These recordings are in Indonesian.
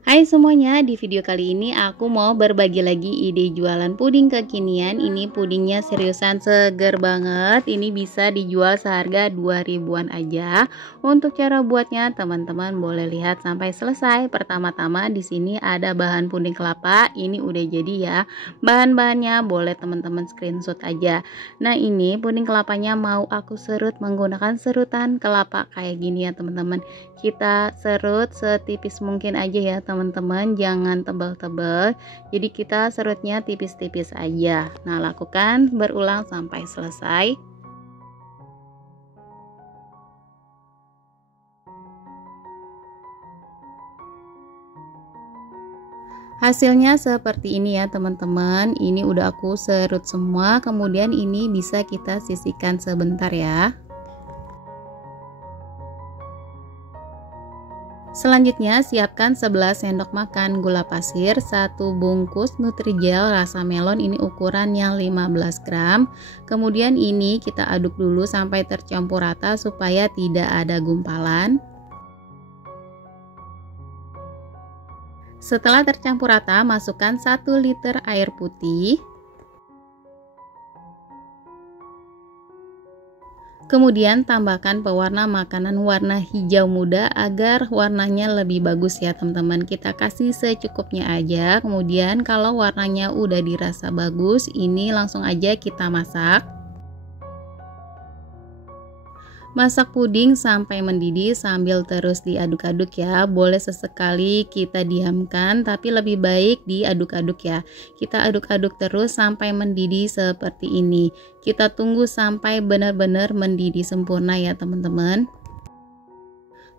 Hai semuanya, di video kali ini aku mau berbagi lagi ide jualan puding kekinian. Ini pudingnya seriusan seger banget. Ini bisa dijual seharga 2 ribuan aja. Untuk cara buatnya teman-teman boleh lihat sampai selesai. Pertama-tama di sini ada bahan puding kelapa. Ini udah jadi ya. Bahan-bahannya boleh teman-teman screenshot aja. Nah, ini puding kelapanya mau aku serut menggunakan serutan kelapa kayak gini ya teman-teman. Kita serut setipis mungkin aja ya teman-teman, jangan tebal-tebal, jadi kita serutnya tipis-tipis aja. Nah, lakukan berulang sampai selesai. Hasilnya seperti ini ya teman-teman. Ini udah aku serut semua, kemudian ini bisa kita sisihkan sebentar ya. Selanjutnya siapkan 11 sendok makan gula pasir, 1 bungkus Nutrijel rasa melon, ini ukurannya 15 gram. Kemudian ini kita aduk dulu sampai tercampur rata supaya tidak ada gumpalan. Setelah tercampur rata, masukkan 1 liter air putih. Kemudian tambahkan pewarna makanan warna hijau muda agar warnanya lebih bagus ya teman-teman. Kita kasih secukupnya aja. Kemudian kalau warnanya udah dirasa bagus, ini langsung aja kita masak. Masak puding sampai mendidih sambil terus diaduk-aduk ya. Boleh sesekali kita diamkan, tapi lebih baik diaduk-aduk ya. Kita aduk-aduk terus sampai mendidih seperti ini. Kita tunggu sampai benar-benar mendidih sempurna ya teman-teman.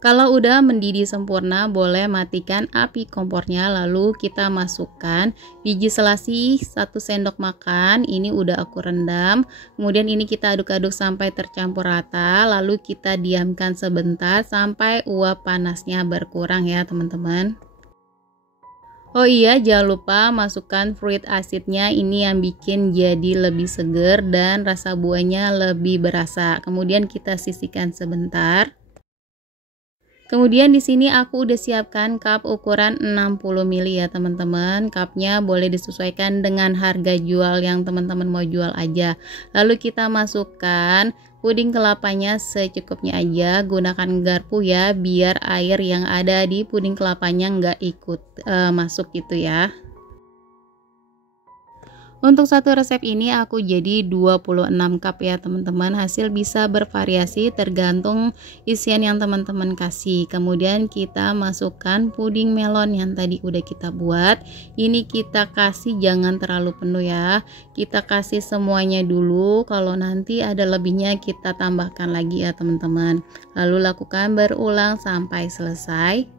Kalau udah mendidih sempurna, boleh matikan api kompornya, lalu kita masukkan biji selasih 1 sendok makan. Ini udah aku rendam. Kemudian ini kita aduk-aduk sampai tercampur rata, lalu kita diamkan sebentar sampai uap panasnya berkurang ya teman-teman. Oh iya, jangan lupa masukkan fruit acidnya, ini yang bikin jadi lebih seger dan rasa buahnya lebih berasa. Kemudian kita sisihkan sebentar. Kemudian di sini aku udah siapkan cup ukuran 60 ml ya teman-teman. Cupnya boleh disesuaikan dengan harga jual yang teman-teman mau jual aja. Lalu kita masukkan puding kelapanya secukupnya aja. Gunakan garpu ya, biar air yang ada di puding kelapanya nggak ikut masuk gitu ya. Untuk satu resep ini aku jadi 26 cup ya teman-teman. Hasil bisa bervariasi tergantung isian yang teman-teman kasih. Kemudian kita masukkan puding melon yang tadi udah kita buat. Ini kita kasih jangan terlalu penuh ya. Kita kasih semuanya dulu. Kalau nanti ada lebihnya kita tambahkan lagi ya teman-teman. Lalu lakukan berulang sampai selesai.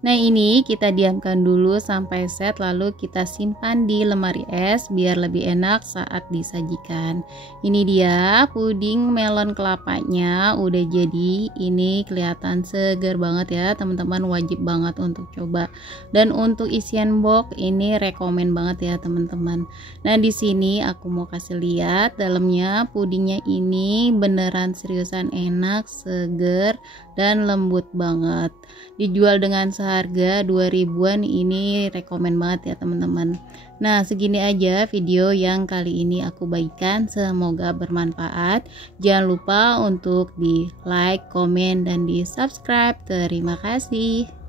Nah, ini kita diamkan dulu sampai set, lalu kita simpan di lemari es biar lebih enak saat disajikan. Ini dia puding melon kelapanya udah jadi. Ini kelihatan seger banget ya teman-teman, wajib banget untuk coba. Dan untuk isian box ini rekomen banget ya teman-teman. Nah, di sini aku mau kasih lihat dalamnya. Pudingnya ini beneran seriusan enak, seger dan lembut banget. Dijual dengan seharga 2 ribuan, ini rekomen banget ya teman-teman. Nah, segini aja video yang kali ini aku bagikan, semoga bermanfaat. Jangan lupa untuk di like, komen, dan di subscribe. Terima kasih.